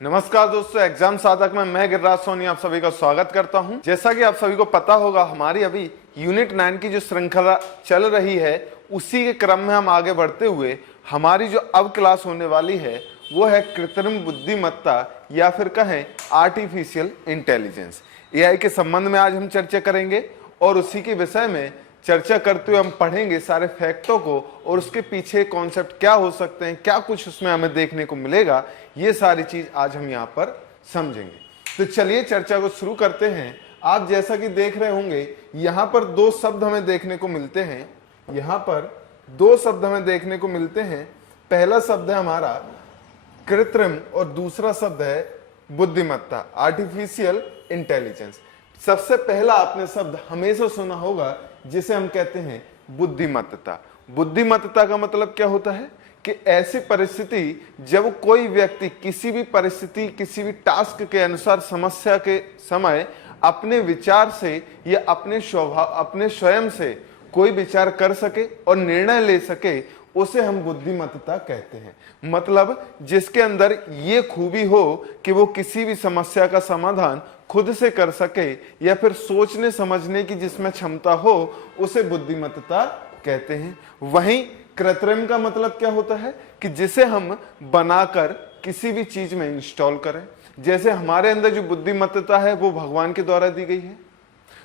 नमस्कार दोस्तों, एग्जाम साधक में मैं गिरिराज सोनी आप सभी का स्वागत करता हूं। जैसा कि आप सभी को पता होगा, हमारी अभी यूनिट 9 की जो श्रृंखला चल रही है उसी के क्रम में हम आगे बढ़ते हुए हमारी जो अब क्लास होने वाली है वो है कृत्रिम बुद्धिमत्ता या फिर कहें आर्टिफिशियल इंटेलिजेंस। एआई के संबंध में आज हम चर्चा करेंगे और उसी के विषय में चर्चा करते हुए हम पढ़ेंगे सारे फैक्टों को और उसके पीछे कॉन्सेप्ट क्या हो सकते हैं, क्या कुछ उसमें हमें देखने को मिलेगा, ये सारी चीज आज हम यहाँ पर समझेंगे। तो चलिए चर्चा को शुरू करते हैं। आप जैसा कि देख रहे होंगे यहाँ पर दो शब्द हमें देखने को मिलते हैं। यहाँ पर दो शब्द हमें देखने को मिलते हैं। पहला शब्द है हमारा कृत्रिम और दूसरा शब्द है बुद्धिमत्ता, आर्टिफिशियल इंटेलिजेंस। सबसे पहला आपने शब्द हमेशा सुना होगा जिसे हम कहते हैं बुद्धिमत्ता। बुद्धिमत्ता का मतलब क्या होता है कि ऐसी परिस्थिति जब कोई व्यक्ति किसी भी परिस्थिति, किसी भी टास्क के अनुसार समस्या के समय अपने विचार से या अपने स्वभाव, अपने स्वयं से कोई विचार कर सके और निर्णय ले सके, उसे हम बुद्धिमत्ता कहते हैं। मतलब जिसके अंदर ये खूबी हो कि वो किसी भी समस्या का समाधान खुद से कर सके या फिर सोचने समझने की जिसमें क्षमता हो, उसे बुद्धिमत्ता कहते हैं। वहीं कृत्रिम का मतलब क्या होता है कि जिसे हम बनाकर किसी भी चीज में इंस्टॉल करें। जैसे हमारे अंदर जो बुद्धिमत्ता है वो भगवान के द्वारा दी गई है,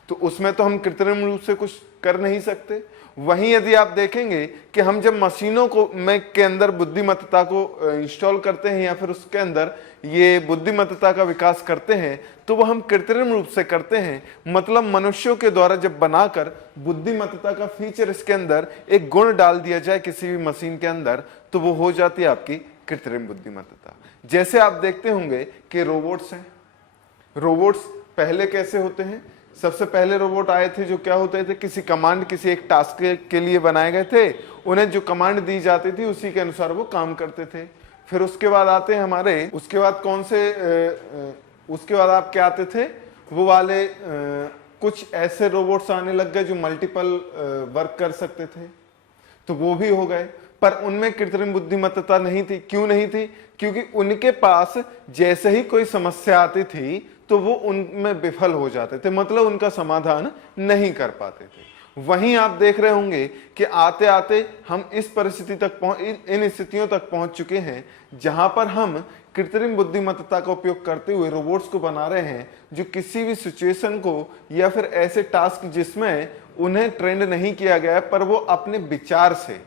तो उसमें तो हम कृत्रिम रूप से कुछ कर नहीं सकते। वहीं यदि आप देखेंगे कि हम जब मशीनों को के अंदर बुद्धिमत्ता को इंस्टॉल करते हैं या फिर उसके अंदर ये बुद्धिमत्ता का विकास करते हैं, तो वो हम कृत्रिम रूप से करते हैं। मतलब मनुष्यों के द्वारा जब बनाकर बुद्धिमत्ता का फीचर इसके अंदर एक गुण डाल दिया जाए किसी भी मशीन के अंदर, तो वो हो जाती है आपकी कृत्रिम बुद्धिमत्ता। जैसे आप देखते होंगे कि रोबोट्स हैं। रोबोट्स पहले कैसे होते हैं? सबसे पहले रोबोट आए थे जो क्या होते थे, किसी कमांड, किसी एक टास्क के लिए बनाए गए थे। उन्हें जो कमांड दी जाती थी उसी के अनुसार वो काम करते थे। फिर उसके बाद आते हैं हमारे, उसके बाद कौन से उसके बाद आप क्या आते थे, वो वाले कुछ ऐसे रोबोट्स आने लग गए जो मल्टीपल वर्क कर सकते थे, तो वो भी हो गए। पर उनमें कृत्रिम बुद्धिमत्ता नहीं थी। क्यों नहीं थी? क्योंकि उनके पास जैसे ही कोई समस्या आती थी तो वो उनमें विफल हो जाते थे, मतलब उनका समाधान नहीं कर पाते थे। वहीं आप देख रहे होंगे कि आते आते हम इस परिस्थिति तक इन स्थितियों तक पहुंच चुके हैं जहां पर हम कृत्रिम बुद्धिमत्ता का उपयोग करते हुए रोबोट्स को बना रहे हैं जो किसी भी सिचुएशन को या फिर ऐसे टास्क जिसमें उन्हें ट्रेंड नहीं किया गया पर वो अपने विचार से,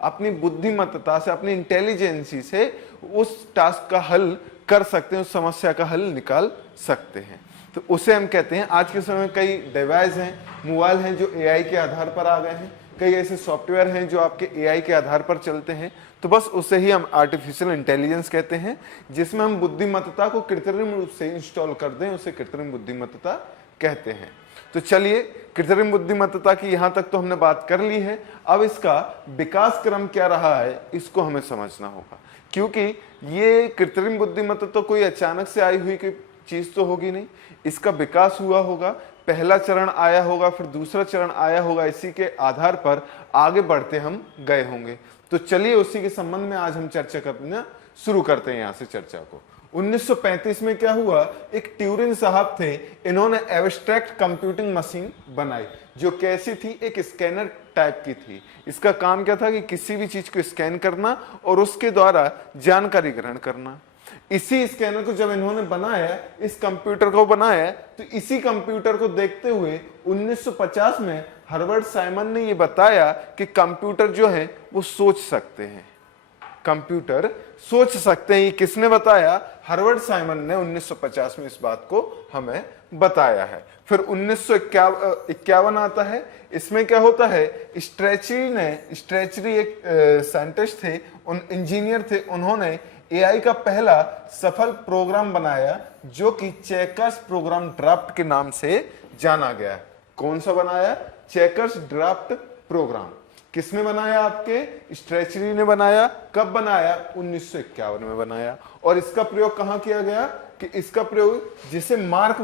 अपनी बुद्धिमत्ता से, अपनी इंटेलिजेंसी से उस टास्क का हल कर सकते हैं, उस समस्या का हल निकाल सकते हैं। तो उसे हम कहते हैं। आज के समय में कई डिवाइस हैं, मोबाइल हैं जो एआई के आधार पर आ गए हैं। कई ऐसे सॉफ्टवेयर हैं जो आपके एआई के आधार पर चलते हैं। तो बस उसे ही हम आर्टिफिशियल इंटेलिजेंस कहते हैं, जिसमें हम बुद्धिमत्ता को कृत्रिम रूप से इंस्टॉल कर दें, उसे कृत्रिम बुद्धिमत्ता कहते हैं। तो चलिए, कृत्रिम बुद्धिमत्ता की यहां तक तो हमने बात कर ली है। अब इसका विकास क्रम क्या रहा है इसको हमें समझना होगा, क्योंकि ये कृत्रिम बुद्धिमत्ता तो कोई अचानक से आई हुई कोई चीज तो होगी नहीं। इसका विकास हुआ होगा, पहला चरण आया होगा, फिर दूसरा चरण आया होगा, इसी के आधार पर आगे बढ़ते हम गए होंगे। तो चलिए उसी के संबंध में आज हम चर्चा करना शुरू करते हैं। यहां से चर्चा को 1935 में क्या हुआ, एक ट्यूरिंग साहब थे, इन्होंने एब्स्ट्रैक्ट कंप्यूटिंग मशीन बनाई जो कैसी थी, एक स्कैनर टाइप की थी। इसका काम क्या था कि किसी भी चीज को स्कैन करना और उसके द्वारा जानकारी ग्रहण करना। इसी स्कैनर को जब इन्होंने बनाया, इस कंप्यूटर को बनाया, तो इसी कंप्यूटर को देखते हुए 1950 में हर्बर्ट साइमन ने ये बताया कि कंप्यूटर जो है वो सोच सकते हैं। कंप्यूटर सोच सकते हैं। ये किसने बताया? हर्बर्ट साइमन ने 1950 में इस बात को हमें बताया है। फिर 1951 आता है। इसमें क्या होता है, स्ट्रेचरी एक साइंटिस्ट थे, उन इंजीनियर थे, उन्होंने एआई का पहला सफल प्रोग्राम बनाया जो कि चेकर्स प्रोग्राम ड्राफ्ट के नाम से जाना गया। कौन सा बनाया? Checkers draft program. किसने बनाया? आपके स्ट्रेचरी ने बनाया। कब बनाया? 1951 में बनाया। और इसका प्रयोग कहां किया गया? कि इसका प्रयोग जिसे मार्क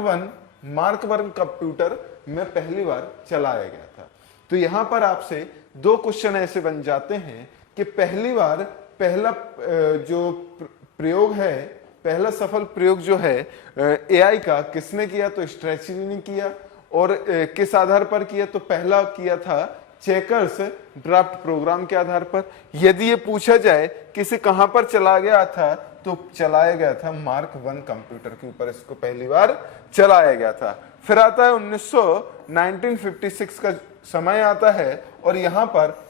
वन कंप्यूटर में पहली बार चलाया गया था। तो यहां पर आपसे दो क्वेश्चन ऐसे बन जाते हैं कि पहला जो प्रयोग है पहला सफल प्रयोग जो है एआई का किसने किया, तो स्ट्रेची ने किया। और किस आधार पर किया, तो पहला किया था चेकर्स ड्राफ्ट प्रोग्राम के आधार पर। यदि ये पूछा जाए कि इसे कहां पर चला गया था, तो चलाया गया था मार्क 1 कंप्यूटर के ऊपर, इसको पहली बार चलाया गया था। फिर आता है 1956 का समय आता है, और यहां पर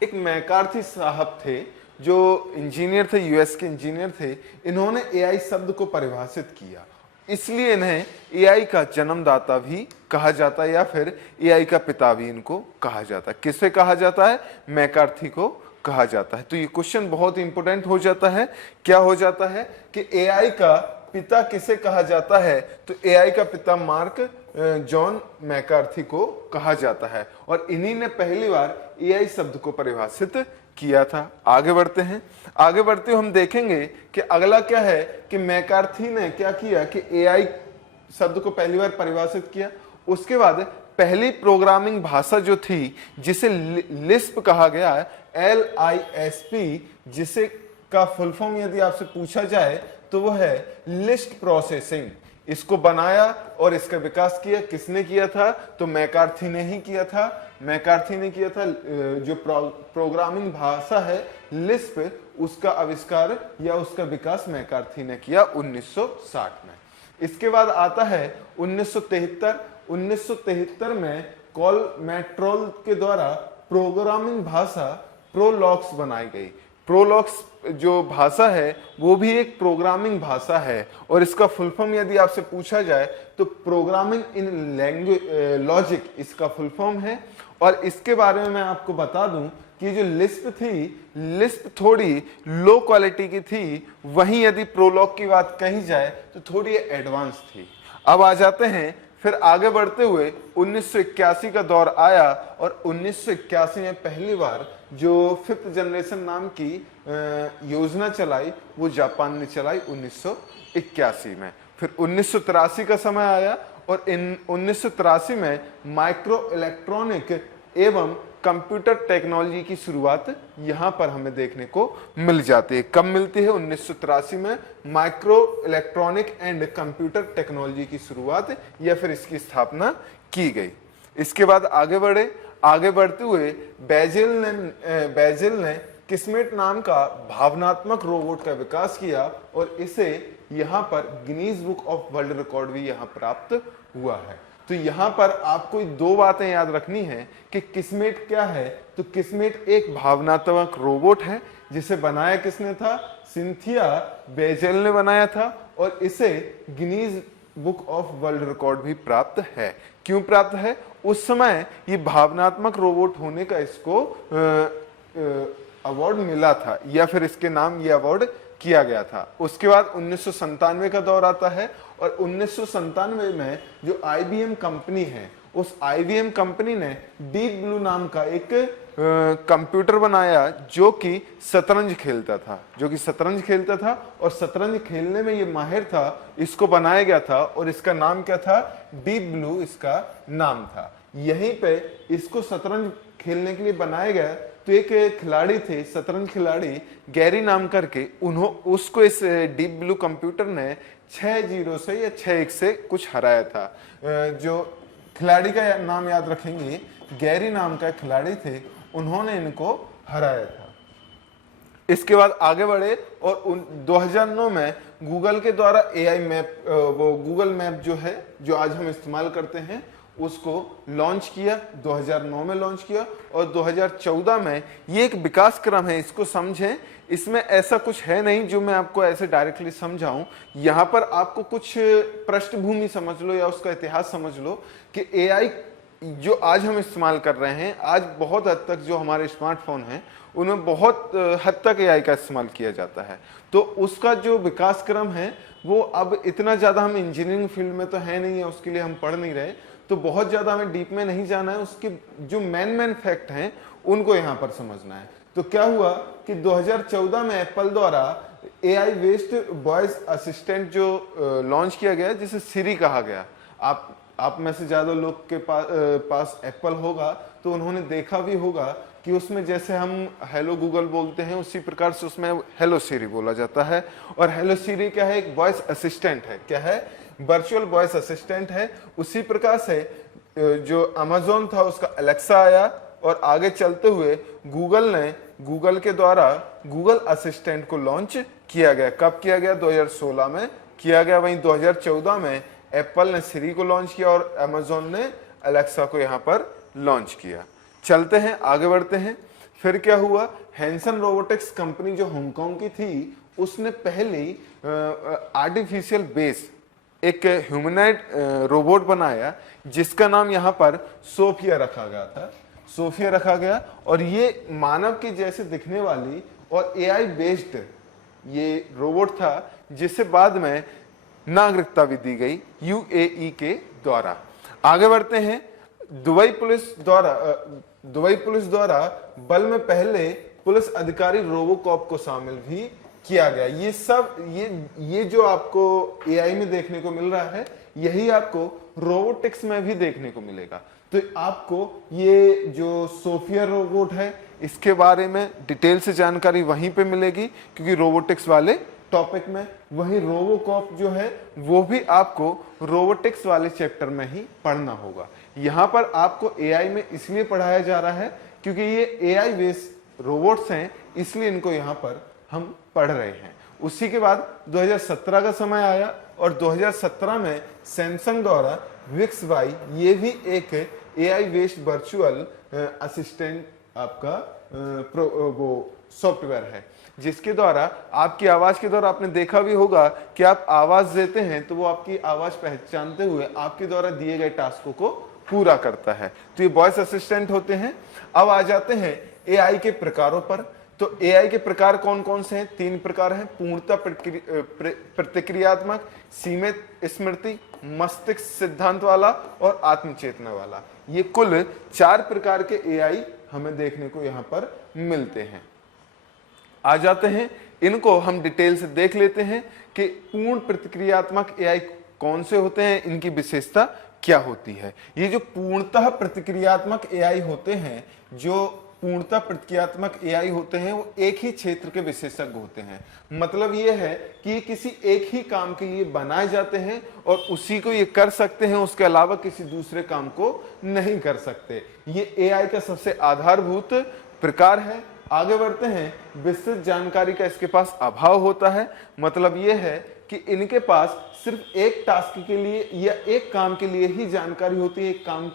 एक मैकार्थी साहब थे जो इंजीनियर थे, यूएस के इंजीनियर थे। इन्होंने एआई शब्द को परिभाषित किया, इसलिए इन्हें एआई का जन्मदाता भी कहा जाता है, या फिर एआई का पिता भी इनको कहा जाता है। किसे कहा जाता है, मैकार्थी को कहा जाता है। तो ये क्वेश्चन बहुत इंपॉर्टेंट हो जाता है। क्या हो जाता है कि एआई का पिता किसे कहा जाता है, तो एआई का पिता मार्क जॉन मैकार्थी को कहा जाता है, और इन्हीं ने पहली बार एआई शब्द को परिभाषित किया था। आगे बढ़ते हैं। आगे बढ़ते हुए हम देखेंगे कि अगला क्या है कि मैकार्थी ने क्या किया कि एआई शब्द को पहली बार परिभाषित किया। उसके बाद पहली प्रोग्रामिंग भाषा जो थी जिसे लिस्प कहा गया है, LISP, जिसे का फुल फॉर्म यदि आपसे पूछा जाए तो वो है लिस्ट प्रोसेसिंग। इसको बनाया और इसका विकास किया, किसने किया था, तो मैकार्थी ने ही किया था। मैकार्थी ने किया था। जो प्रोग्रामिंग भाषा है लिस्प, उसका आविष्कार या उसका विकास मैकार्थी ने किया 1960 में। इसके बाद आता है 1973 में कॉल मैट्रोल के द्वारा प्रोग्रामिंग भाषा प्रोलॉक्स बनाई गई। प्रोलॉक्स जो भाषा है वो भी एक प्रोग्रामिंग भाषा है, और इसका फुल फॉर्म यदि आपसे पूछा जाए तो प्रोग्रामिंग इन लैंग्वेज लॉजिक इसका फुल फॉर्म है। और इसके बारे में मैं आपको बता दूं कि जो लिस्प थी, लिस्प थोड़ी लो क्वालिटी की थी, वहीं यदि प्रोलॉग की बात कही जाए तो थोड़ी एडवांस थी। अब आ जाते हैं, फिर आगे बढ़ते हुए 1981 का दौर आया, और 1981 में पहली बार जो 5th जनरेशन नाम की योजना चलाई वो जापान ने चलाई 1981 में। फिर 1983 का समय आया, और इन 1983 में माइक्रो इलेक्ट्रॉनिक एवं कंप्यूटर टेक्नोलॉजी की शुरुआत यहां पर हमें देखने को मिल जाती है। कब मिलती है, 1983 में micro electronic and computer technology की शुरुआत या फिर इसकी स्थापना की गई। इसके बाद आगे बढ़ते हुए बेजिल ने किस्मेट नाम का भावनात्मक रोबोट का विकास किया, और इसे यहां पर Guinness book of world record भी यहां प्राप्त हुआ है। तो यहां पर आपको दो बातें याद रखनी है कि किस्मेट क्या है, तो किस्मेट एक भावनात्मक रोबोट है जिसे बनाया किसने था, सिंथिया बेजेल ने बनाया था, और इसे Guinness book of world record भी प्राप्त है। क्यों प्राप्त है, उस समय ये भावनात्मक रोबोट होने का इसको अवार्ड मिला था, या फिर इसके नाम ये अवार्ड किया गया था। उसके बाद 1997 का दौर आता है, और 1997 में जो IBM कंपनी है, उस IBM कंपनी ने डीप ब्लू नाम का एक कंप्यूटर बनाया जो कि शतरंज खेलता था, और शतरंज खेलने में ये माहिर था। इसको बनाया गया था और इसका नाम क्या था, डीप ब्लू इसका नाम था। यहीं पे इसको शतरंज खेलने के लिए बनाया गया। तो एक खिलाड़ी थे, शतरंज खिलाड़ी गैरी नाम करके, उसको इस डीप ब्लू कंप्यूटर ने 6-0 से या 6-1 से कुछ हराया था। जो खिलाड़ी का नाम याद रखेंगे, गैरी नाम का खिलाड़ी थे, उन्होंने इनको हराया था। इसके बाद आगे बढ़े, और 2009 में गूगल के द्वारा एआई मैप, वो गूगल मैप जो है, जो आज हम इस्तेमाल करते हैं, उसको लॉन्च किया। 2009 में लॉन्च किया, और 2014 में ये एक विकास क्रम है, इसको समझें। इसमें ऐसा कुछ है नहीं जो मैं आपको ऐसे डायरेक्टली समझाऊं। यहाँ पर आपको कुछ पृष्ठभूमि समझ लो या उसका इतिहास समझ लो कि एआई जो आज हम इस्तेमाल कर रहे हैं, आज बहुत हद तक जो हमारे स्मार्टफोन हैं उनमें बहुत हद तक एआई का इस्तेमाल किया जाता है। तो उसका जो विकास क्रम है वो अब इतना ज़्यादा, हम इंजीनियरिंग फील्ड में तो है नहीं है, उसके लिए हम पढ़ नहीं रहे, तो बहुत ज़्यादा हमें डीप में नहीं जाना है। उसके जो मेन फैक्ट हैं उनको यहाँ पर समझना है। तो क्या हुआ कि 2014 में एप्पल द्वारा एआई बेस्ड वॉइस असिस्टेंट जो लॉन्च किया गया, जिसे सिरी कहा गया। आप में से ज़्यादा लोग के पास एप्पल होगा तो उन्होंने देखा भी होगा कि उसमें जैसे हम हेलो गूगल बोलते हैं उसी प्रकार से उसमें हेलो सीरी बोला जाता है। और हेलो सीरी क्या है? एक वॉइस असिस्टेंट है। क्या है? वर्चुअल वॉइस असिस्टेंट है। उसी प्रकार से जो अमेजोन था उसका अलेक्सा आया, और आगे चलते हुए गूगल के द्वारा गूगल असिस्टेंट को लॉन्च किया गया। कब किया गया? 2016 में किया गया। वहीं 2014 में एप्पल ने सिरी को लॉन्च किया और अमेजोन ने अलेक्सा को यहां पर लॉन्च किया। चलते हैं, आगे बढ़ते हैं। फिर क्या हुआ? हैंसन रोबोटिक्स कंपनी जो हांगकांग की थी, उसने पहली आर्टिफिशियल बेस एक ह्यूमनॉइड रोबोट बनाया जिसका नाम यहां पर सोफिया रखा गया था। सोफिया रखा गया, और ये मानव के जैसे दिखने वाली और एआई बेस्ड ये रोबोट था, जिसे बाद में नागरिकता भी दी गई यूएई के द्वारा। आगे बढ़ते हैं। दुबई पुलिस द्वारा बल में पहले पुलिस अधिकारी रोबोकॉप को शामिल भी किया गया। ये सब ये जो आपको एआई में देखने को मिल रहा है, यही आपको रोबोटिक्स में भी देखने को मिलेगा। तो आपको ये जो सोफिया रोबोट है इसके बारे में डिटेल से जानकारी वहीं पे मिलेगी, क्योंकि रोबोटिक्स वाले टॉपिक में। वहीं रोबोकॉप जो है वो भी आपको रोबोटिक्स वाले चैप्टर में ही पढ़ना होगा। यहां पर आपको एआई में इसलिए पढ़ाया जा रहा है क्योंकि ये एआई बेस्ड रोबोट्स हैं, इसलिए इनको यहां पर हम पढ़ रहे हैं। उसी के बाद 2017 का समय आया, और 2017 में सैमसंग द्वारा विक्स वाई, ये भी एक एआई बेस्ड वर्चुअल असिस्टेंट आपका वो सॉफ्टवेयर है, जिसके द्वारा आपकी आवाज के द्वारा आपने देखा भी होगा कि आप आवाज देते हैं तो वो आपकी आवाज पहचानते हुए आपके द्वारा दिए गए टास्कों को पूरा करता है। तो ये वॉइस असिस्टेंट होते हैं। अब आ जाते हैं एआई के प्रकारों पर। तो एआई के प्रकार कौन कौन से हैं? 3 प्रकार हैं: पूर्णतः प्रतिक्रियात्मक, सीमित स्मृति, मस्तिष्क सिद्धांत वाला और आत्मचेतना वाला। ये कुल 4 प्रकार के एआई हमें देखने को यहां पर मिलते हैं। आ जाते हैं, इनको हम डिटेल से देख लेते हैं कि पूर्ण प्रतिक्रियात्मक एआई कौन से होते हैं, इनकी विशेषता क्या होती है। ये जो पूर्णतः प्रतिक्रियात्मक एआई होते हैं, वो एक ही क्षेत्र के विशेषज्ञ होते हैं। मतलब ये है कि ये किसी एक ही काम के लिए बनाए जाते हैं और उसी को ये कर सकते हैं, उसके अलावा किसी दूसरे काम को नहीं कर सकते। ये एआई का सबसे आधारभूत प्रकार है। आगे बढ़ते हैं। विस्तृत जानकारी का इसके पास अभाव होता है। मतलब ये है कि इनके पास सिर्फ एक टास्क के लिए या एक काम के लिए ही जानकारी होती है, एक काम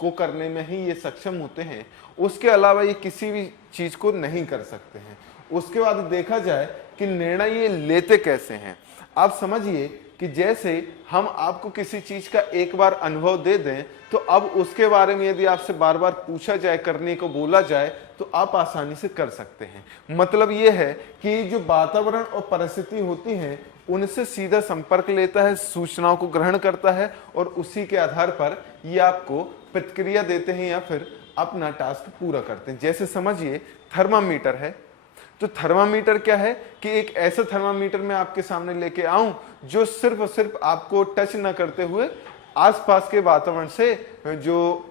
को करने में ही ये सक्षम होते हैं, उसके अलावा ये किसी भी चीज को नहीं कर सकते हैं। उसके बाद देखा जाए कि निर्णय ये लेते कैसे हैं। आप समझिए कि जैसे हम आपको किसी चीज का एक बार अनुभव दे दें, तो अब उसके बारे में यदि आपसे बार बार पूछा जाए, करने को बोला जाए, तो आप आसानी से कर सकते हैं। मतलब ये है कि जो वातावरण और परिस्थिति होती हैं उनसे सीधा संपर्क लेता है, सूचनाओं को ग्रहण करता है और उसी के आधार पर ये आपको प्रतिक्रिया देते हैं या फिर अपना टास्क पूरा करते हैं। जैसे समझिए थर्मामीटर है, तो थर्मामीटर क्या है कि एक ऐसा थर्मामीटर मैं आपके सामने लेके आऊं जो सिर्फ और सिर्फ आपको टच न करते हुए आसपास के वातावरण से जो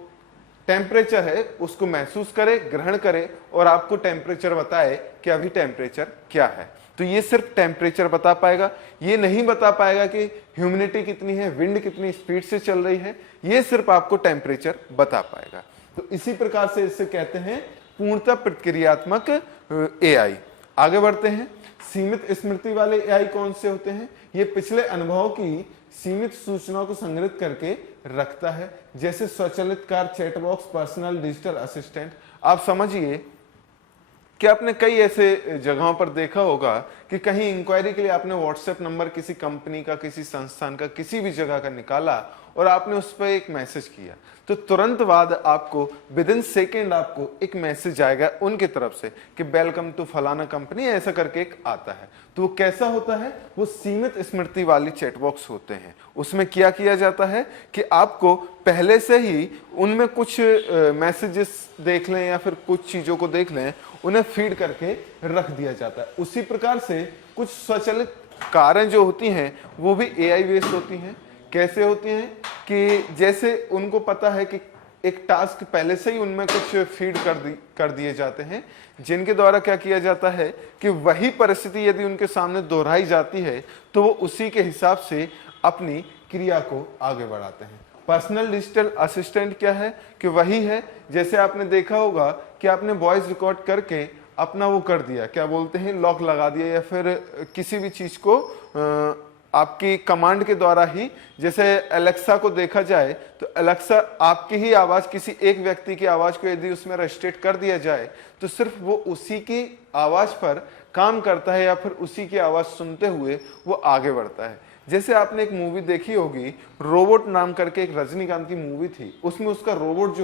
टेम्परेचर है उसको महसूस करे, ग्रहण करे और आपको टेम्परेचर बताए कि अभी टेम्परेचर क्या है। तो ये सिर्फ टेम्परेचर बता पाएगा, ये नहीं बता पाएगा कि ह्यूमिडिटी कितनी है, विंड कितनी स्पीड से चल रही है, ये सिर्फ आपको टेम्परेचर बता पाएगा। तो इसी प्रकार से इसे कहते हैं पूर्णतः प्रतिक्रियात्मक एआई। आगे बढ़ते हैं। सीमित स्मृति वाले एआई कौन से होते हैं? ये पिछले अनुभव की सीमित सूचनाओं को संग्रहित करके रखता है, जैसे स्वचालित car, chatbox, personal digital assistant. आप समझिए कि आपने कई ऐसे जगहों पर देखा होगा कि कहीं इंक्वायरी के लिए आपने व्हाट्सएप नंबर किसी कंपनी का, किसी संस्थान का, किसी भी जगह का निकाला और आपने उस पर एक मैसेज किया, तो तुरंत बाद आपको विद इन सेकेंड आपको एक मैसेज आएगा उनकी तरफ से कि वेलकम टू फलाना कंपनी, ऐसा करके एक आता है। तो वो कैसा होता है? वो सीमित स्मृति वाली चैटबॉक्स होते हैं। उसमें क्या किया जाता है कि आपको पहले से ही उनमें कुछ मैसेजेस देख लें या फिर कुछ चीजों को देख लें, उन्हें फीड करके रख दिया जाता है। उसी प्रकार से कुछ स्वचालित कारें जो होती हैं वो भी एआई बेस्ड होती हैं। कैसे होती हैं कि जैसे उनको पता है कि एक टास्क पहले से ही उनमें कुछ फीड कर दिए जाते हैं, जिनके द्वारा क्या किया जाता है कि वही परिस्थिति यदि उनके सामने दोहराई जाती है तो वो उसी के हिसाब से अपनी क्रिया को आगे बढ़ाते हैं। पर्सनल डिजिटल असिस्टेंट क्या है कि वही है, जैसे आपने देखा होगा कि आपने वॉइस रिकॉर्ड करके अपना वो कर दिया, क्या बोलते हैं, लॉक लगा दिया, या फिर किसी भी चीज को आपकी कमांड के द्वारा ही, जैसे एलेक्सा को देखा जाए तो एलेक्सा आपकी ही आवाज किसी एक व्यक्ति की आवाज को यदि उसमें रजिस्ट्रेट कर दिया जाए तो सिर्फ वो उसी की आवाज पर काम करता है या फिर उसी की आवाज सुनते हुए वो आगे बढ़ता है। जैसे आपने एक मूवी देखी होगी रोबोट नाम करके, एक रजनीकांत की मूवी थी, उसमें उसका रोबोट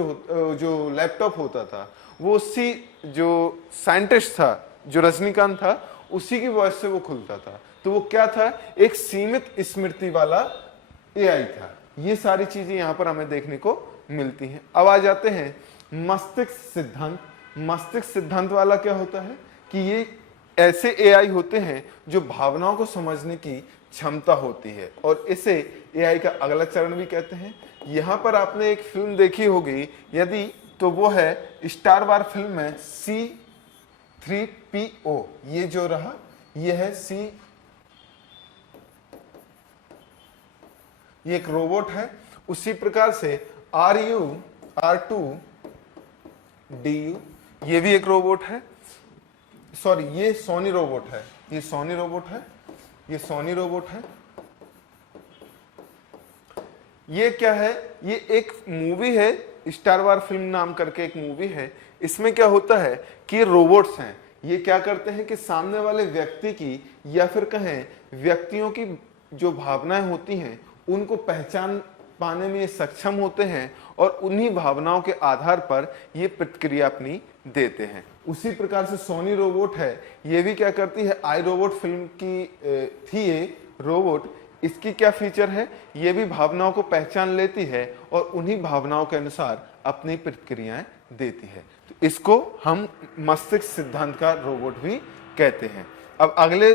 जो लैपटॉप होता था वो उसी जो साइंटिस्ट था जो रजनीकांत था उसी की वॉइस से वो खुलता था। तो वो क्या था, एक सीमित स्मृति वाला एआई था। ये सारी चीजें यहाँ पर हमें देखने को मिलती हैं। अब आ जाते हैं मस्तिष्क सिद्धांत। मस्तिष्क सिद्धांत वाला क्या होता है कि ये ऐसे एआई होते हैं जो भावनाओं को समझने की क्षमता होती है, और इसे एआई का अगला चरण भी कहते हैं। यहां पर आपने एक फिल्म देखी होगी यदि, तो वो है स्टार वार फिल्म में C-3PO। ये जो रहा ये है ये एक रोबोट है। उसी प्रकार से R2D2 ये भी एक रोबोट है। सॉरी, ये सोनी रोबोट है, ये सोनी रोबोट है, ये सोनी रोबोट है। ये क्या है, ये एक मूवी है, स्टार वार फिल्म नाम करके एक मूवी है। इसमें क्या होता है कि रोबोट्स हैं, ये क्या करते हैं कि सामने वाले व्यक्ति की या फिर कहें व्यक्तियों की जो भावनाएं होती हैं उनको पहचान पाने में ये सक्षम होते हैं और उन्हीं भावनाओं के आधार पर ये प्रतिक्रिया अपनी देते हैं। उसी प्रकार से सोनी रोबोट है, ये भी क्या करती है, आई रोबोट फिल्म की थी ये रोबोट। इसकी क्या फीचर है, ये भी भावनाओं को पहचान लेती है और उन्हीं भावनाओं के अनुसार अपनी प्रतिक्रियाएं देती है। तो इसको हम मस्तिष्क सिद्धांत का रोबोट भी कहते हैं। अब अगले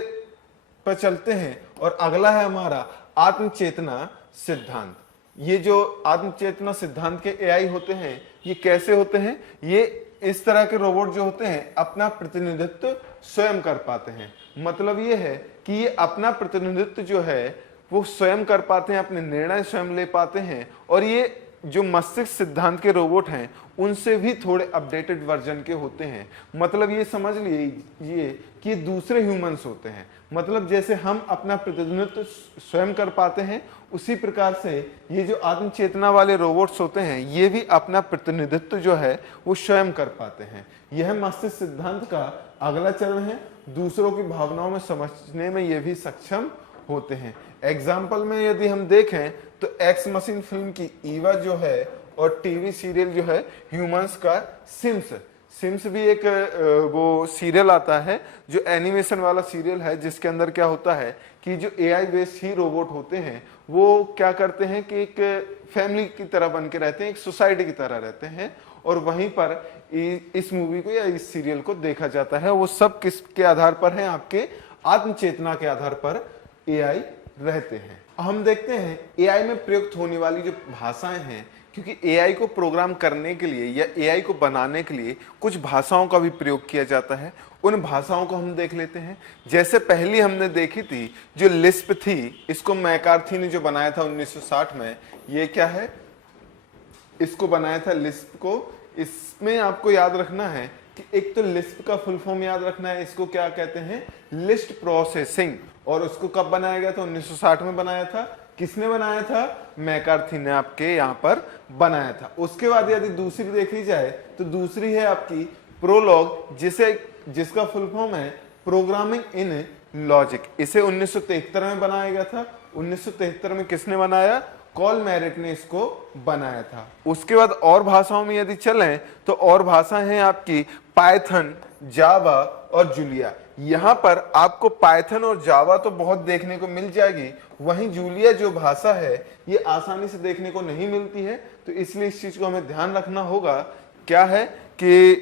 पर चलते हैं और अगला है हमारा आत्मचेतना सिद्धांत। ये जो आत्मचेतना सिद्धांत के एआई होते हैं ये कैसे होते हैं, ये इस तरह के रोबोट जो होते हैं अपना प्रतिनिधित्व स्वयं कर पाते हैं। मतलब ये है कि ये अपना प्रतिनिधित्व जो है वो स्वयं कर पाते हैं, अपने निर्णय स्वयं ले पाते हैं, और ये जो मस्तिष्क सिद्धांत के रोबोट हैं उनसे भी थोड़े अपडेटेड वर्जन के होते हैं। मतलब ये समझ लीजिए कि दूसरे ह्यूमंस होते हैं। मतलब जैसे हम अपना प्रतिनिधित्व स्वयं कर पाते हैं उसी प्रकार से ये जो आत्मचेतना वाले रोबोट्स होते हैं ये भी अपना प्रतिनिधित्व जो है वो स्वयं कर पाते हैं। यह मस्तिष्क सिद्धांत का अगला चरण है। दूसरों की भावनाओं में समझने में ये भी सक्षम होते हैं। एग्जाम्पल में यदि हम देखें तो एक्स मशीन फिल्म की ईवा जो है और टीवी सीरियल जो है ह्यूमंस का सिम्स भी एक वो सीरियल आता है जो एनिमेशन वाला सीरियल है, जिसके अंदर क्या होता है कि जो एआई बेस्ड ही रोबोट होते हैं वो क्या करते हैं कि एक फैमिली की तरह बन के रहते हैं, एक सोसाइटी की तरह रहते हैं, और वहीं पर इस मूवी को या इस सीरियल को देखा जाता है। वो सब किसके आधार पर है, आपके आत्मचेतना के आधार पर एआई रहते हैं। हम देखते हैं एआई में प्रयुक्त होने वाली जो भाषाएं हैं, क्योंकि एआई को प्रोग्राम करने के लिए या एआई को बनाने के लिए कुछ भाषाओं का भी प्रयोग किया जाता है। उन भाषाओं को हम देख लेते हैं। जैसे पहली हमने देखी थी जो लिस्प थी, इसको मैकार्थी ने जो बनाया था 1960 में। ये क्या है, इसको बनाया था लिस्प को। इसमें आपको याद रखना है कि एक तो लिस्प का फुल फॉर्म याद रखना है, इसको क्या कहते हैं, लिस्ट प्रोसेसिंग। और उसको कब बनाया गया था, 1960 में बनाया था। किसने बनाया था, मैकार्थी ने आपके यहाँ पर बनाया था। उसके बाद यदि दूसरी देखी जाए तो दूसरी है आपकी प्रोलॉग, जिसका फुल फॉर्म है प्रोग्रामिंग इन लॉजिक। इसे 1973 में बनाया गया था। 1973 में किसने बनाया, कॉल मैरिट ने इसको बनाया था। उसके बाद और भाषाओं में यदि चलें तो और भाषाएं हैं आपकी पाइथन, जावा और जूलिया। यहां पर आपको पाइथन और जावा तो बहुत देखने को मिल जाएगी, वहीं जूलिया जो भाषा है ये आसानी से देखने को नहीं मिलती है। तो इसलिए इस चीज को हमें ध्यान रखना होगा, क्या है कि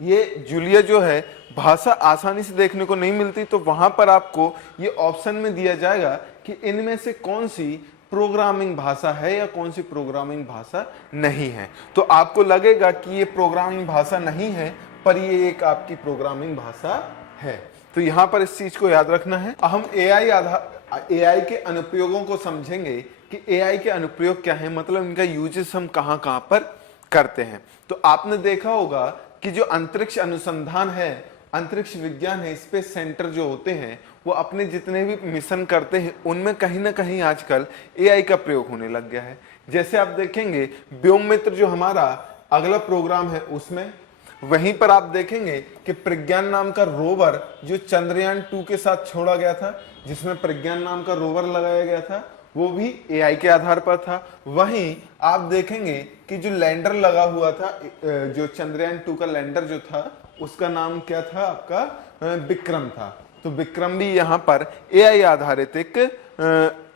ये जूलिया जो है भाषा आसानी से देखने को नहीं मिलती, तो वहां पर आपको ये ऑप्शन में दिया जाएगा कि इनमें से कौन सी प्रोग्रामिंग भाषा है या कौन सी प्रोग्रामिंग भाषा नहीं है। तो आपको लगेगा कि ये प्रोग्रामिंग भाषा नहीं है, पर ये एक आपकी प्रोग्रामिंग भाषा है। तो यहां पर इस चीज को याद रखना है। हम एआई के अनुप्रयोगों को समझेंगे कि एआई के अनुप्रयोग क्या है, मतलब इनका यूजेस हम कहां कहां पर करते हैं। तो आपने देखा होगा कि जो अंतरिक्ष अनुसंधान है, अंतरिक्ष विज्ञान है, स्पेस सेंटर जो होते हैं, वो अपने जितने भी मिशन करते हैं उनमें कहीं ना कहीं आजकल एआई का प्रयोग होने लग गया है। जैसे आप देखेंगे व्योम मित्र जो हमारा अगला प्रोग्राम है उसमें, वहीं पर आप देखेंगे कि प्रज्ञान नाम का रोवर जो चंद्रयान 2 के साथ छोड़ा गया था, जिसमें प्रज्ञान नाम का रोवर लगाया गया था, वो भी एआई के आधार पर था। वहीं आप देखेंगे कि जो लैंडर लगा हुआ था, जो चंद्रयान 2 का लैंडर जो था, उसका नाम क्या था आपका, विक्रम था। तो विक्रम भी यहाँ पर एआई आधारित एक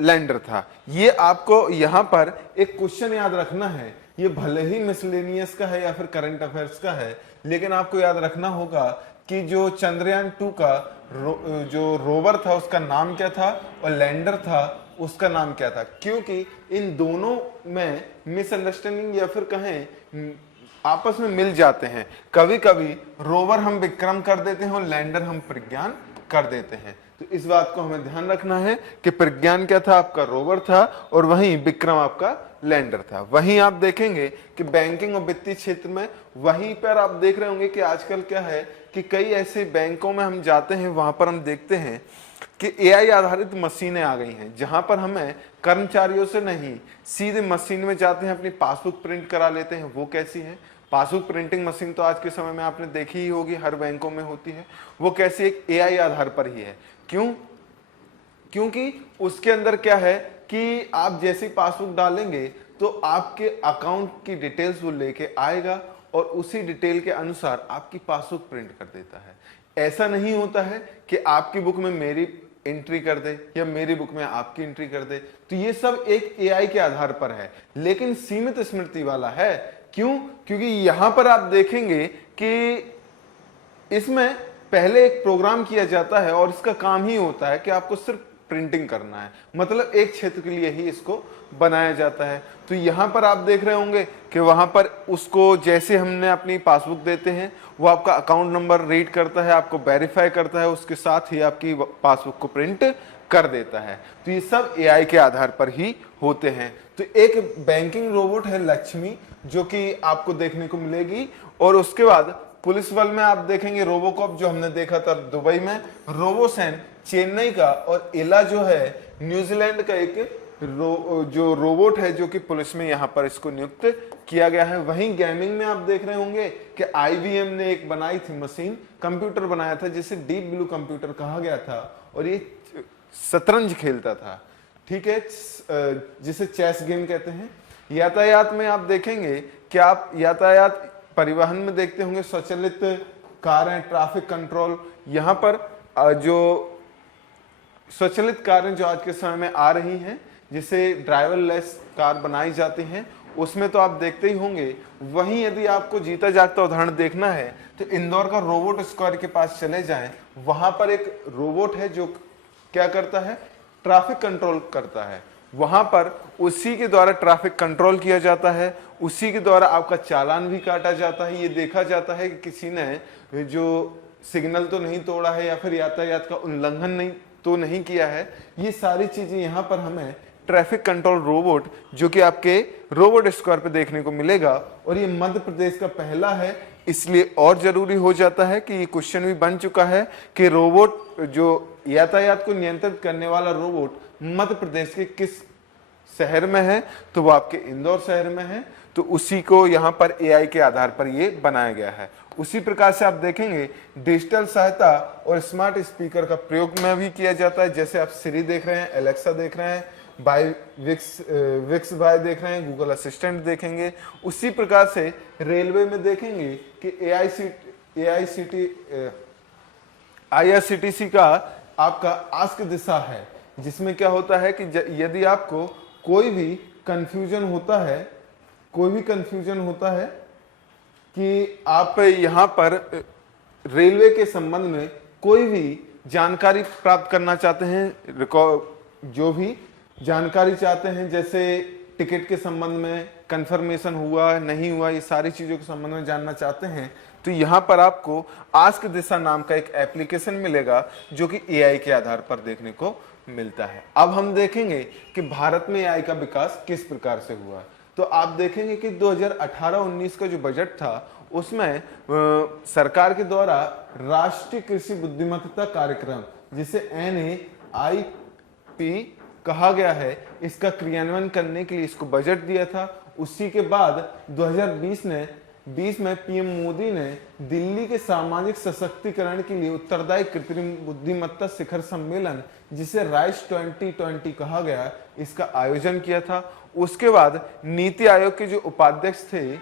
लैंडर था। ये आपको यहाँ पर एक क्वेश्चन याद रखना है, ये भले ही मिसलेनियस का है या फिर करंट अफेयर्स का है, लेकिन आपको याद रखना होगा कि जो चंद्रयान 2 का जो रोवर था उसका नाम क्या था और लैंडर था उसका नाम क्या था, क्योंकि इन दोनों में मिसअंडरस्टैंडिंग या फिर कहें आपस में मिल जाते हैं। कभी कभी रोवर हम विक्रम कर देते हैं और लैंडर हम प्रज्ञान कर देते हैं। तो इस बात को हमें ध्यान रखना है कि प्रज्ञान क्या था, आपका रोवर था, और वहीं विक्रम आपका लैंडर था। वहीं आप देखेंगे कि बैंकिंग और वित्तीय क्षेत्र में, वहीं पर आप देख रहे होंगे कि आजकल क्या है कि कई ऐसे बैंकों में हम जाते हैं, वहां पर हम देखते हैं कि एआई आधारित मशीनें आ गई हैं, जहां पर हमें कर्मचारियों से नहीं सीधे मशीन में जाते हैं, अपनी पासबुक प्रिंट करा लेते हैं। वो कैसी है पासबुक प्रिंटिंग मशीन, तो आज के समय में आपने देखी ही होगी, हर बैंकों में होती है। वो कैसी, एक एआई आधार पर ही है। क्यों? क्योंकि उसके अंदर क्या है कि आप जैसे पासबुक डालेंगे तो आपके अकाउंट की डिटेल्स वो लेके आएगा और उसी डिटेल के अनुसार आपकी पासबुक प्रिंट कर देता है। ऐसा नहीं होता है कि आपकी बुक में मेरी एंट्री कर दे या मेरी बुक में आपकी एंट्री कर दे। तो ये सब एक एआई के आधार पर है, लेकिन सीमित स्मृति वाला है। क्यों? क्योंकि यहां पर आप देखेंगे कि इसमें पहले एक प्रोग्राम किया जाता है और इसका काम ही होता है कि आपको सिर्फ प्रिंटिंग करना है, मतलब एक क्षेत्र के लिए ही इसको बनाया जाता है। तो यहां पर आप देख रहे होंगे कि वहां पर उसको जैसे हमने अपनी पासबुक देते हैं, वो आपका अकाउंट नंबर रीड करता है, आपको वेरीफाई करता है, उसके साथ ही आपकी पासबुक को प्रिंट कर देता है। तो ये सब एआई के आधार पर ही होते हैं। तो एक बैंकिंग रोबोट है लक्ष्मी, जो कि आपको देखने को मिलेगी। और उसके बाद पुलिस बल में आप देखेंगे रोबोकॉप, जो हमने देखा था दुबई में, रोबोसेन चेन्नई का, और एला जो है न्यूजीलैंड का एक जो रोबोट है, जो कि पुलिस में यहाँ पर इसको नियुक्त किया गया है। वहीं गेमिंग में आप देख रहे होंगे कि आईबीएम ने एक बनाई थी मशीन, कंप्यूटर बनाया था, जिसे डीप ब्लू कंप्यूटर कहा गया था, और ये शतरंज खेलता था, ठीक है, जिसे चेस गेम कहते हैं। यातायात में आप देखेंगे कि आप यातायात परिवहन में देखते होंगे स्वचालित कारें, ट्रैफिक कंट्रोल। यहाँ पर जो स्वचालित कारें जो आज के समय में आ रही हैं, जिसे ड्राइवरलेस कार बनाई जाती हैं, उसमें तो आप देखते ही होंगे। वहीं यदि आपको जीता जागता उदाहरण देखना है तो इंदौर का रोबोट स्क्वायर के पास चले जाएं। वहां पर एक रोबोट है जो क्या करता है, ट्रैफिक कंट्रोल करता है। वहां पर उसी के द्वारा ट्रैफिक कंट्रोल किया जाता है, उसी के द्वारा आपका चालान भी काटा जाता है। ये देखा जाता है कि किसी ने जो सिग्नल तो नहीं तोड़ा है या फिर यातायात का उल्लंघन नहीं तो नहीं किया है। ये सारी चीजें यहाँ पर हमें ट्रैफिक कंट्रोल रोबोट, जो कि आपके रोबोट स्क्वायर पे देखने को मिलेगा, और ये मध्य प्रदेश का पहला है। इसलिए और जरूरी हो जाता है कि ये क्वेश्चन भी बन चुका है कि रोबोट, जो यातायात को नियंत्रित करने वाला रोबोट मध्य प्रदेश के किस शहर में है, तो वो आपके इंदौर शहर में है। तो उसी को यहाँ पर एआई के आधार पर ये बनाया गया है। उसी प्रकार से आप देखेंगे डिजिटल सहायता और स्मार्ट स्पीकर का प्रयोग में भी किया जाता है। जैसे आप सिरी देख रहे हैं, एलेक्सा देख रहे हैं, विक्स बाय देख रहे हैं, गूगल असिस्टेंट देखेंगे। उसी प्रकार से रेलवे में देखेंगे कि IRCTC का आपका आस्क दिशा है, जिसमें क्या होता है कि यदि आपको कोई भी कंफ्यूजन होता है कि आप यहाँ पर रेलवे के संबंध में कोई भी जानकारी प्राप्त करना चाहते हैं, जो भी जानकारी चाहते हैं, जैसे टिकट के संबंध में कंफर्मेशन हुआ नहीं हुआ, ये सारी चीजों के संबंध में जानना चाहते हैं, तो यहाँ पर आपको आस्क दिशा नाम का एक एप्लीकेशन मिलेगा जो कि एआई के आधार पर देखने को मिलता है। अब हम देखेंगे कि भारत में एआई का विकास किस प्रकार से हुआ। तो आप देखेंगे कि 2018-19 का जो बजट था उसमें सरकार के द्वारा राष्ट्रीय कृषि बुद्धिमत्ता कार्यक्रम, जिसे NAIP कहा गया है, इसका क्रियान्वयन करने के लिए इसको बजट दिया था। उसी के बाद 2020 में पीएम मोदी ने दिल्ली के सामाजिक सशक्तिकरण के लिए उत्तरदायी कृत्रिम बुद्धिमत्ता शिखर सम्मेलन, जिसे राइस 2020 कहा गया, इसका आयोजन किया था। उसके बाद नीति आयोग के जो उपाध्यक्ष थे,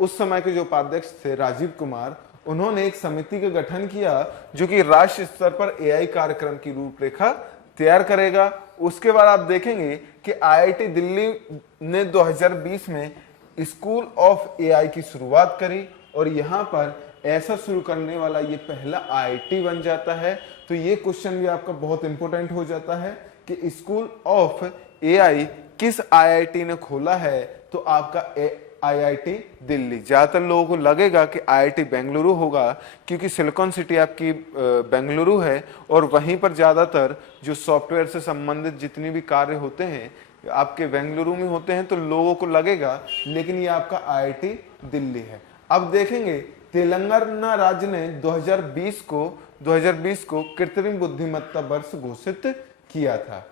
उस समय के जो उपाध्यक्ष थे राजीव कुमार, उन्होंने एक समिति का गठन किया जो कि राष्ट्रीय स्तर पर एआई कार्यक्रम की रूपरेखा तैयार करेगा। उसके बाद आप देखेंगे कि आईआईटी दिल्ली ने 2020 में स्कूल ऑफ एआई की शुरुआत करी और यहाँ पर ऐसा शुरू करने वाला ये पहला आईआईटी बन जाता है। तो ये क्वेश्चन भी आपका बहुत इंपॉर्टेंट हो जाता है कि स्कूल ऑफ एआई किस आईआईटी ने खोला है, तो आपका आईआईटी दिल्ली। ज्यादातर लोगों को लगेगा कि आईआईटी बेंगलुरु होगा, क्योंकि सिलिकॉन सिटी आपकी बेंगलुरु है और वहीं पर ज्यादातर जो सॉफ्टवेयर से संबंधित जितने भी कार्य होते हैं आपके बेंगलुरु में होते हैं, तो लोगों को लगेगा, लेकिन ये आपका आईआईटी दिल्ली है। अब देखेंगे तेलंगाना राज्य ने 2020 को कृत्रिम बुद्धिमत्ता वर्ष घोषित किया था।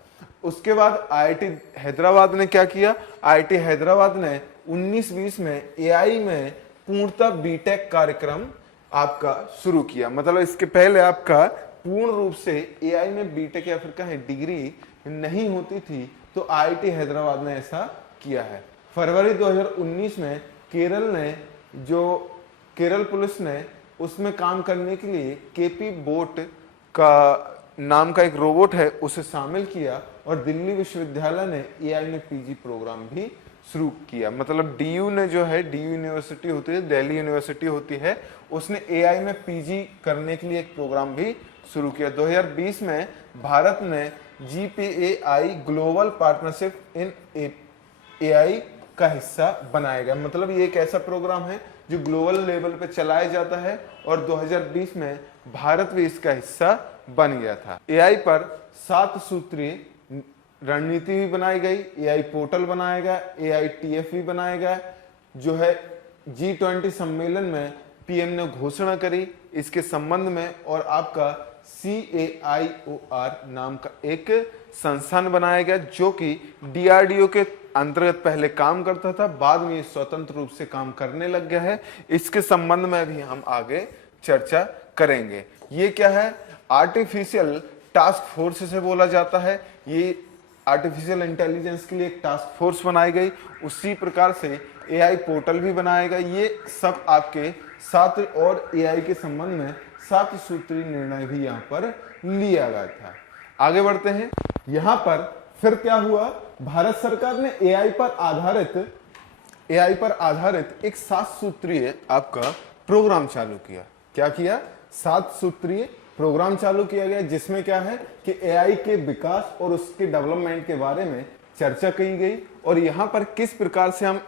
उसके बाद आईआईटी हैदराबाद ने क्या किया, आईआईटी हैदराबाद ने 19-20 में एआई में पूर्णतः बीटेक कार्यक्रम आपका शुरू किया। मतलब इसके पहले आपका पूर्ण रूप से एआई में बीटेक या फिर कहें डिग्री नहीं होती थी, तो आईआईटी हैदराबाद ने ऐसा किया है। फरवरी 2019 में केरल पुलिस ने उसमें काम करने के लिए केपी बोट का नाम का एक रोबोट है, उसे शामिल किया और दिल्ली विश्वविद्यालय ने एआई में पीजी प्रोग्राम भी शुरू किया। मतलब डीयू ने जो है, डीयू यूनिवर्सिटी होती है, दिल्ली यूनिवर्सिटी होती है, उसने एआई में पीजी करने के लिए एक प्रोग्राम भी शुरू किया। 2020 में भारत ने GPAI global partnership in AI का हिस्सा बनाया गया। मतलब ये एक ऐसा प्रोग्राम है जो ग्लोबल लेवल पे चलाया जाता है और 2020 में भारत भी इसका हिस्सा बन गया था। एआई पर 7 सूत्रीय रणनीति भी बनाई गई, एआई पोर्टल बनाया गया, AITF भी बनाया गया, जो है G20 सम्मेलन में पीएम ने घोषणा करी इसके संबंध में, और आपका CAIOR नाम का एक संस्थान बनाया गया जो कि DRDO के अंतर्गत पहले काम करता था, बाद में ये स्वतंत्र रूप से काम करने लग गया है। इसके संबंध में भी हम आगे चर्चा करेंगे। ये क्या है, आर्टिफिशियल टास्क फोर्स से बोला जाता है। ये आर्टिफिशियल इंटेलिजेंस के लिए एक टास्क फोर्स बनाई गई, उसी प्रकार से एआई पोर्टल भी बनाया गया। ये सब आपके 7 और एआई के संबंध में 7 सूत्रीय निर्णय भी यहाँ पर लिया गया था। आगे बढ़ते हैं। यहाँ पर फिर क्या हुआ, भारत सरकार ने एआई पर आधारित एक 7 सूत्रीय आपका प्रोग्राम चालू किया। क्या किया, 7 सूत्रीय प्रोग्राम चालू किया गया, जिसमें क्या है कि एआई के विकास और उसके डेवलपमेंट के बारे में चर्चा की गई और यहाँ पर किस प्रकार से हम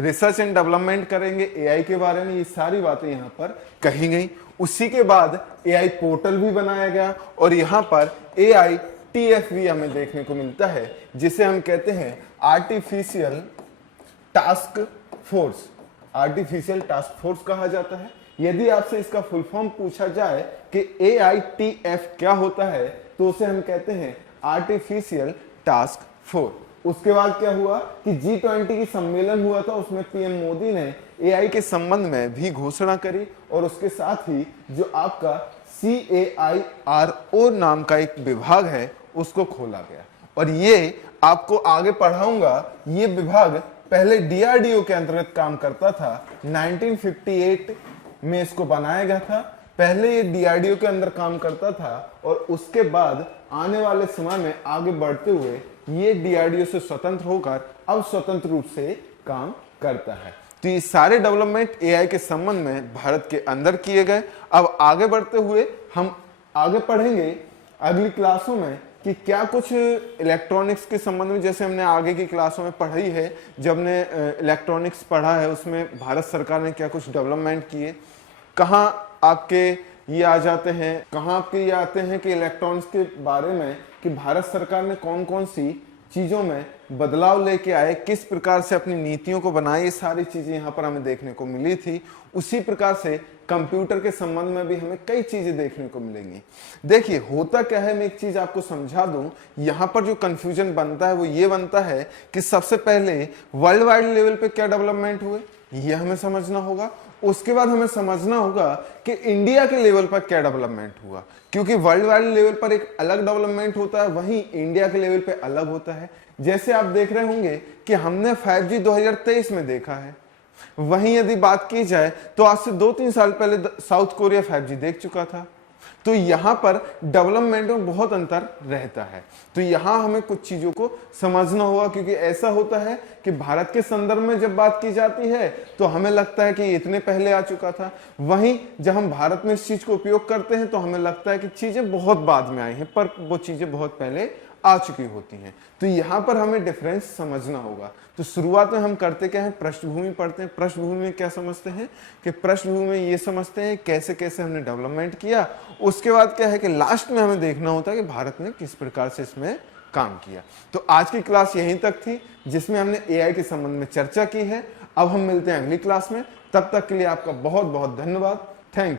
रिसर्च एंड डेवलपमेंट करेंगे एआई के बारे में, ये सारी बातें यहाँ पर कही गई। उसी के बाद एआई पोर्टल भी बनाया गया और यहाँ पर AITF भी हमें देखने को मिलता है, जिसे हम कहते हैं आर्टिफिशियल टास्क फोर्स कहा जाता है। यदि आपसे इसका फुल फॉर्म पूछा जाए कि AITF क्या होता है, तो उसे हम कहते हैं आर्टिफिशियल टास्क फोर्स। उसके बाद क्या हुआ कि G20 की सम्मेलन हुआ था, उसमें पीएम मोदी ने एआई के संबंध में भी घोषणा करी और उसके साथ ही जो आपका CAIRO नाम का एक विभाग है उसको खोला गया। और ये आपको आगे पढ़ाऊंगा, ये विभाग पहले DRDO के अंतर्गत काम करता था, 1958 में इसको बनाया गया था। पहले ये DRDO के अंदर काम करता था और उसके बाद आने वाले समय में आगे बढ़ते हुए ये DRDO से स्वतंत्र होकर अब स्वतंत्र रूप से काम करता है। तो ये सारे डेवलपमेंट एआई के संबंध में भारत के अंदर किए गए। अब आगे बढ़ते हुए हम आगे पढ़ेंगे अगली क्लासों में कि क्या कुछ इलेक्ट्रॉनिक्स के संबंध में, जैसे हमने आगे की क्लासों में पढ़ी है, जब ने इलेक्ट्रॉनिक्स पढ़ा है उसमें भारत सरकार ने क्या कुछ डेवलपमेंट किए, कहाँ आपके ये आ जाते हैं, कहाँ आपके ये आते हैं कि इलेक्ट्रॉनिक्स के बारे में कि भारत सरकार ने कौन कौन सी चीज़ों में बदलाव लेके आए, किस प्रकार से अपनी नीतियों को बनाए, ये सारी चीज़ें यहाँ पर हमें देखने को मिली थी। उसी प्रकार से कंप्यूटर के संबंध में भी हमें कई चीज़ें देखने को मिलेंगी। देखिए होता क्या है, मैं एक चीज़ आपको समझा दूं, यहाँ पर जो कंफ्यूजन बनता है वो ये बनता है कि सबसे पहले वर्ल्ड वाइड लेवल पे क्या डेवलपमेंट हुए ये हमें समझना होगा, उसके बाद हमें समझना होगा कि इंडिया के लेवल पर क्या डेवलपमेंट हुआ, क्योंकि वर्ल्ड वाइड लेवल पर एक अलग डेवलपमेंट होता है, वहीं इंडिया के लेवल पे अलग होता है। जैसे आप देख रहे होंगे कि हमने 5G 2023 में देखा है, वहीं यदि बात की जाए तो आज से 2-3 साल पहले साउथ कोरिया 5G देख चुका था। तो यहां पर डेवलपमेंट में बहुत अंतर रहता है। तो यहां हमें कुछ चीजों को समझना होगा, क्योंकि ऐसा होता है कि भारत के संदर्भ में जब बात की जाती है तो हमें लगता है कि इतने पहले आ चुका था, वहीं जब हम भारत में इस चीज को उपयोग करते हैं तो हमें लगता है कि चीजें बहुत बाद में आई हैं, पर वो चीजें बहुत पहले आ चुकी होती हैं। तो यहाँ पर हमें डिफरेंस समझना होगा। तो शुरुआत में हम करते क्या है, पृष्ठभूमि पढ़ते हैं। पृष्ठभूमि में क्या समझते हैं कि पृष्ठभूमि में ये समझते हैं कैसे कैसे हमने डेवलपमेंट किया। उसके बाद क्या है कि लास्ट में हमें देखना होता है कि भारत ने किस प्रकार से इसमें काम किया। तो आज की क्लास यहीं तक थी, जिसमें हमने एआई के संबंध में चर्चा की है। अब हम मिलते हैं अगली क्लास में, तब तक के लिए आपका बहुत बहुत धन्यवाद।